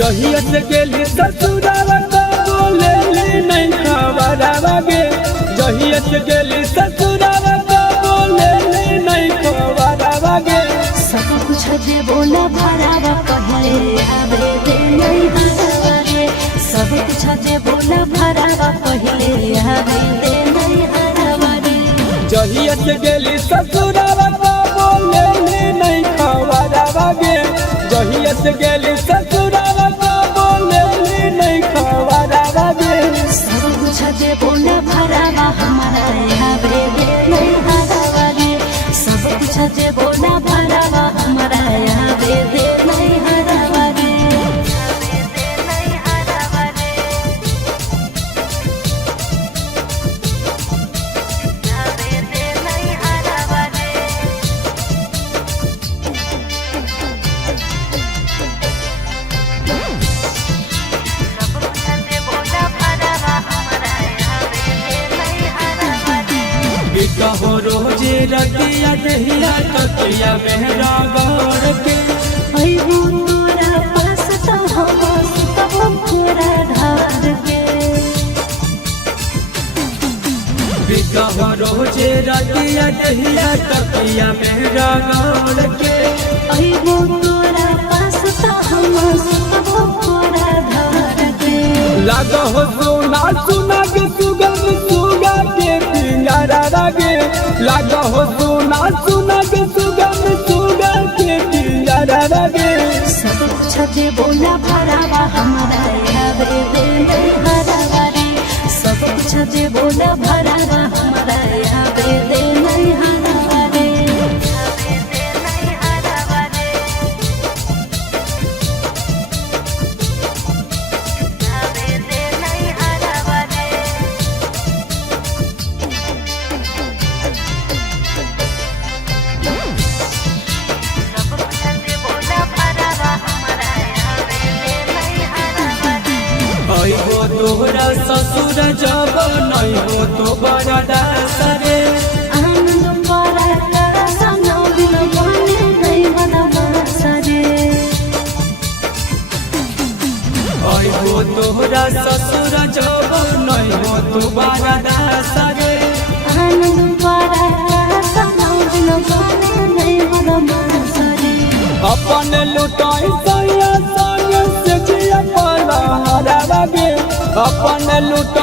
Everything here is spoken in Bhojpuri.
जहिया से गेली ससुरावा तो बोले नहीं खबरावा गे। जहिया से गेली ससुरावा तो बोले नहीं खबरावा गे। सब कुछ दे बोला भरावा पहले आवे दे नहीं हरावा गे। सब कुछ दे बोला भरावा पहले आवे दे नहीं हरावा गे। जहिया से गेली ससुरावा तो बोले नहीं खबरावा गे। जहिया से गेली ससुरावा तो बोले नहीं खबरावा गे। सब कुछ दे बोला भरावा हमारा आवे दे नहीं हरावा गे। सब कुछ दे बोला भरावा हमारा आवे दे नहीं हरावा गे। कहो रोजे रतिया दहिया तकिया मेहरा गौर के। अइबू तोरा पास तो हम सुतबो पूरा ढार के। कहो रोजे रतिया दहिया तकिया मेहरा गौर के। अइबू तोरा पास तो हम सुतबो पूरा ढार के। लागो हो सुना सुना के सुगम सुगा के पिंगारा रागे। लागो हो सुना सुना के सुगम सुगा के पिंगारा रागे। सब कुछ दे बोला भरावा हमारा आवे दे नहीं हरावा रे। सब कुछ दे बोला भरावा हमारा आवे दे नहीं हरावा रे। हो तोहरा ससुर जब नहीं हो तो बड़ा दासरे। आनंद पराता सनो बिन बने नहीं बना सरे। हो तोहरा ससुर जब नहीं हो तो बड़ा दासरे। आनंद पराता सनो बिन बने नहीं बना सरे। अपन लुटाई सैया संग से जिया पाला हरावा गे। अपन लुटाई